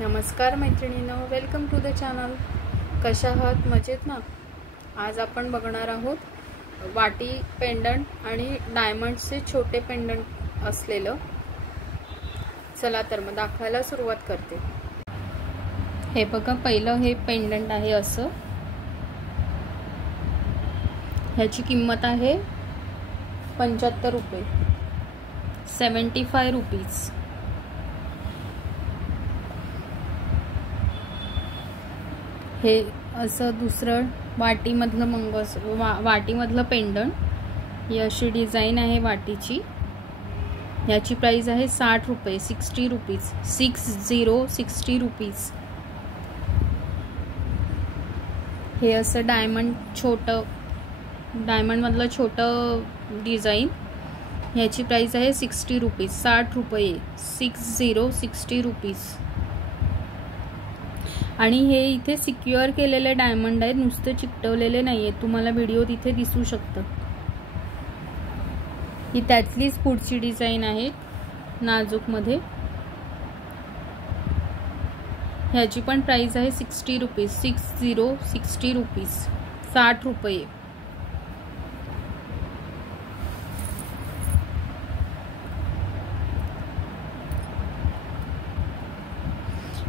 नमस्कार मैत्रिणींनो, welcome to the channel. कशा आहात? मजेत ना? आज आपण बघणार आहोत वाटी पेंडंट आणि डायमंडचे छोटे पेंडंट असलेलं. चला तर मग दाखवायला सुरुवात करते. हे बघा, पहिलं हे पेंडंट आहे असं. ह्याची किंमत आहे 75 रुपये, 75 रुपीज. हे असं दुसरं वाटीमधलं वाटीमधलं पेंडंट. ही अशी डिझाईन आहे वाटीची. याची प्राइस आहे 60 रुपये, 60 रुपीज, 60 रुपीज. हे असं डायमंडमधलं छोटं डिझाईन. याची प्राइस आहे 60 रुपीज, 60 रुपये, 60 रुपीज. आणि हे इथे सिक्युअर केलेले डायमंड आहेत, नुसते चिकटवलेले नाहीये. तुम्हाला व्हिडिओत इथे दिसू शकतं. ही त्यातलीच पुढची डिझाईन आहे नाजूक मध्ये. ह्याची पण प्राइस आहे 60 रुपीज, 60 रुपीज, 60 रुपये.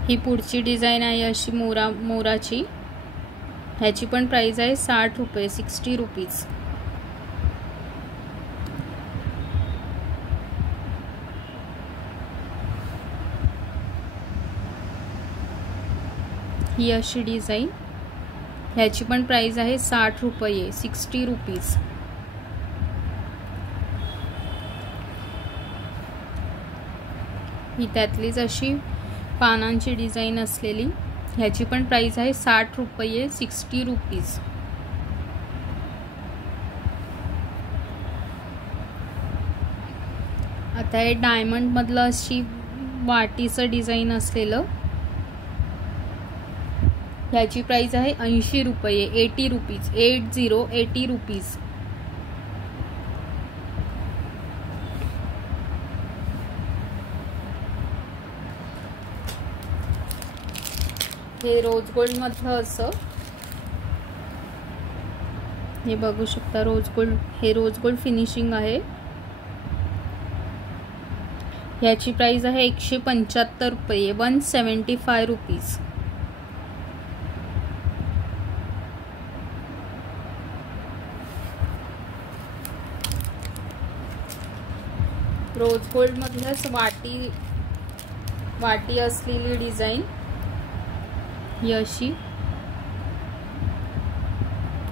ही पुढची डिझाईन आहे अशी मोराची. ह्याची पण प्राइस आहे 60 रुपये, 60 रुपीज. ही अशी डिझाईन. ह्याची पण प्राइस आहे 60 रुपये, 60 रुपीज. ही त्यातलीच अशी पानांची डिझाईन असलेली. ह्याची पण प्राइस आहे 60 रुपये, 60 रुपीज. आता हे डायमंड मधलं अशी वाटीचं डिझाईन असलेलं. ह्याची प्राइस आहे 80 रुपये, 80 रुपीज, 80 रुपीज. हे रोज गोल्ड मधलं असं. हे बघू शकता रोज गोल्ड. हे रोज गोल्ड फिनिशिंग आहे. याची प्राइस आहे 175 रुपये, 175 रुपीज. रोज गोल्ड मधल्याच वाटी असलेली डिझाईन. ही अशी.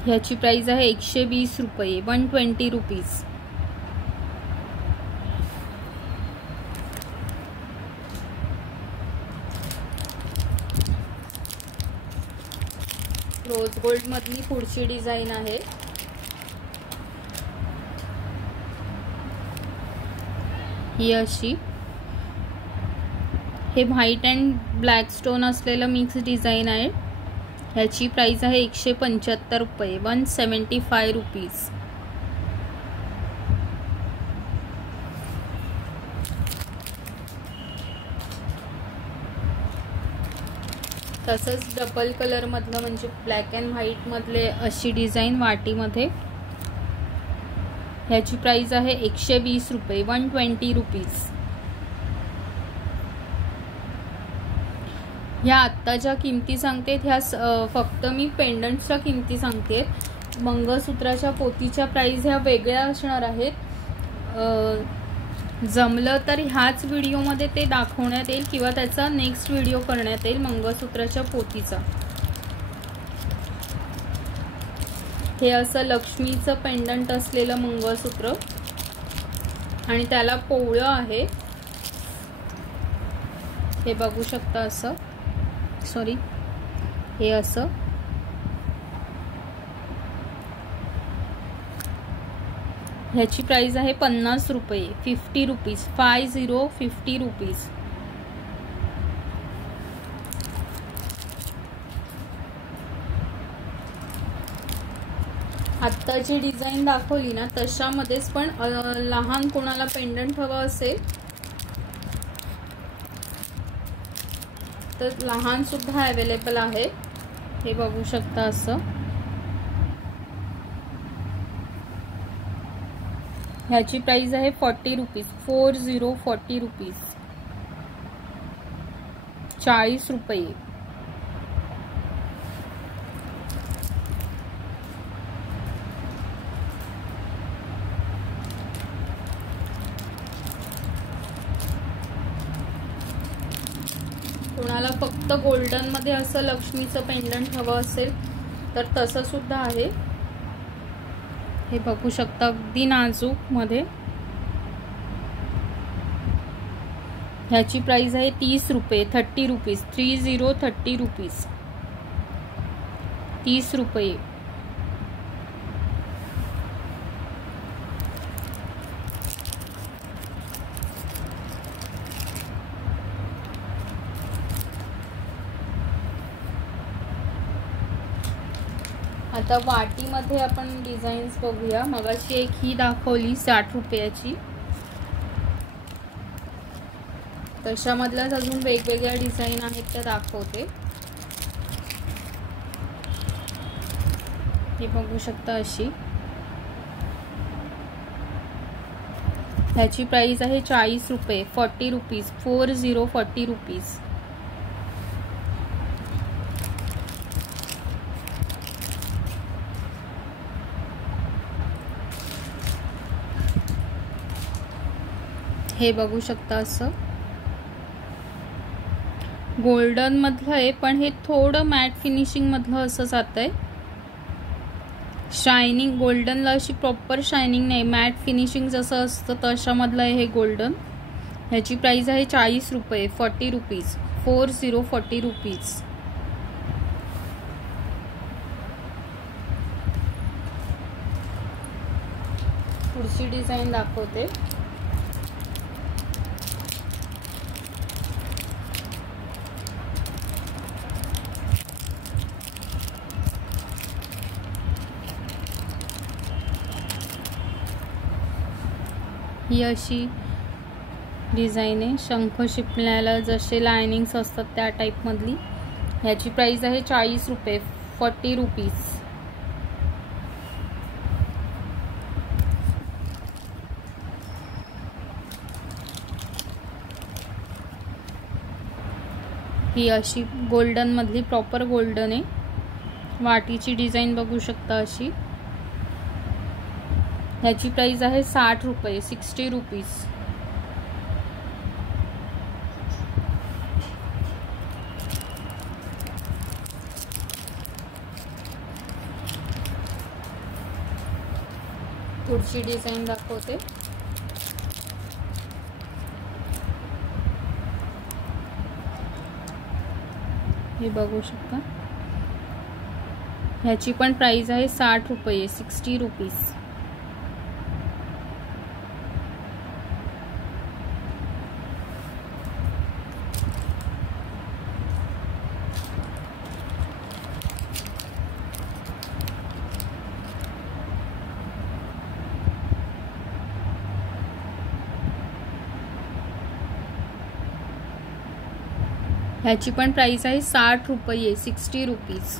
ह्याची प्राइस आहे 120 रुपये, 120 रुपीज. रोज गोल्ड मधली पुढची डिझाईन आहे. ही अशी. हे व्हाईट अँड ब्लॅक स्टोन असलेलं मिक्स डिझाईन आहे. ह्याची प्राइस आहे 175 रुपये, 175 रुपीज. तसंच डबल कलर मधलं म्हणजे ब्लॅक अँड व्हाईट मधले अशी डिझाईन वाटीमध्ये. ह्याची प्राइस आहे 120 रुपये, 120 रुपीज. ह्या आत्ता ज्या किमती सांगते ह्या फक्त मी पेंडंटच्या किमती सांगते. मंगळसूत्राच्या पोतीच्या प्राइस ह्या वेगळ्या असणार आहेत. जमलं तर ह्याच व्हिडिओमध्ये ते दाखवण्यात येईल किंवा त्याचा नेक्स्ट व्हिडिओ करण्यात येईल मंगळसूत्राच्या पोतीचा. हे असं लक्ष्मीचं पेंडंट असलेलं मंगळसूत्र आणि त्याला पोवळं आहे. हे बघू शकता असं. सॉरी, हे असं. ह्याची प्राइस आहे 50 रुपये, 50 रुपीज, 50 रुपीज. आत्ता जी डिझाईन दाखवली ना तशामध्येच पण लहान कोणाला पेंडंट हवा असेल तर लहान सुद्धा अवेलेबल आहे, हे बघू शकता असं. ह्याची प्राइस आहे 40 रुपीज. 40 रुपीज, 40 रुपये. कोणाला फक्त गोल्डन मध्ये असं लक्ष्मीचं पेंडंट हवं असेल तर तसं सुद्धा आहे. हे बघू शकता अगदी नाजूक मध्ये. ह्याची प्राइस आहे 30 रुपये. 30 रुपीज. 30 रुपीज, 30 रुपये. आता वाटीमध्ये आपण डिझाईन्स बघूया. मगाशी एक ही दाखवली 60 रुपयाची, तशामधल्याच अजून वेगवेगळ्या डिझाईन आहेत त्या दाखवते. हे बघू शकता अशी. ह्याची प्राइस आहे 40 रुपये. 40 रुपीज. 40 रुपीज. हे बघू शकता असं गोल्डन मधलं आहे, पण हे थोडं मॅट फिनिशिंग मधलं असं जात आहे. शायनिंग गोल्डनला अशी प्रॉपर शायनिंग नाही, मॅट फिनिशिंग जसं असतं तशामधलं आहे हे गोल्डन. ह्याची प्राइस आहे 40 रुपये. 40 रुपीज. 40 रुपीज. पुढची डिझाईन दाखवते. ही अशी डिझाईन आहे, शंख शिपण्याला जसे लायनिंग्स असतात त्या टाइप मधली. ह्याची प्राइस आहे 40 रुपये. 40 रुपीज. ही अशी गोल्डन मधली प्रॉपर गोल्डन आहे. वाटीची डिझाईन बघू शकता अशी. ह्याची प्राइस आहे 60 रुपये. 60 रुपीज. पुढची डिझाईन दाखवते. हे बघू शकता. ह्याची पण प्राइस आहे 60 रुपये. 60 रुपीज. ह्याची पण प्राइस आहे 60 रुपये. 60 रुपीज.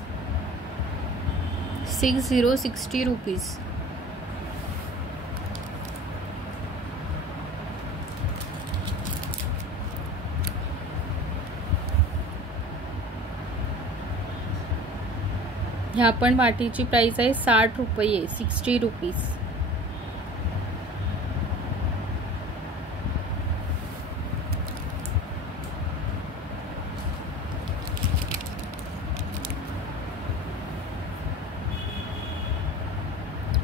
60 रुपीज. ह्या पण वाटीची प्राइस आहे 60 रुपये. 60 रुपीज.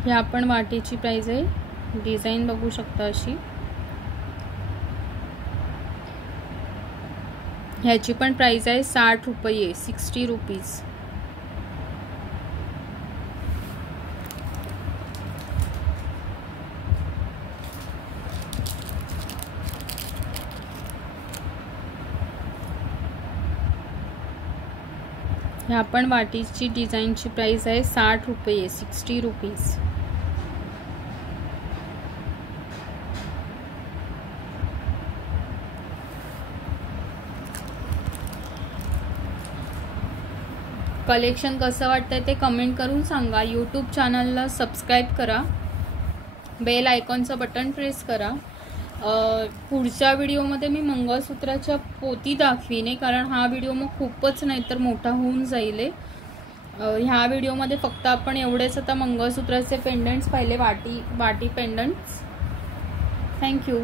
ह्या पण वाटीची प्राइस आहे. डिझाईन बघू शकता अशी. ह्याची पण प्राइस आहे 60 रुपये. 60 रुपीज. ह्या पण वाटीची डिझाईनची प्राइस आहे 60 रुपये. 60 रुपीज. कलेक्शन कसं वाटतंय ते कमेंट करून सांगा. यूट्यूब चॅनलला सबस्क्राईब करा, बेल आयकॉनचं बटन प्रेस करा. पुढच्या व्हिडिओमध्ये मी मंगळसूत्राच्या पोती दाखवीने, कारण हा व्हिडिओ मग खूपच नाहीतर मोठा होऊन जाईल. ह्या व्हिडिओमध्ये फक्त आपण एवढेच आता मंगळसूत्राचे पेंडंट्स पाहिले, वाटी पेंडंट्स. थँक्यू.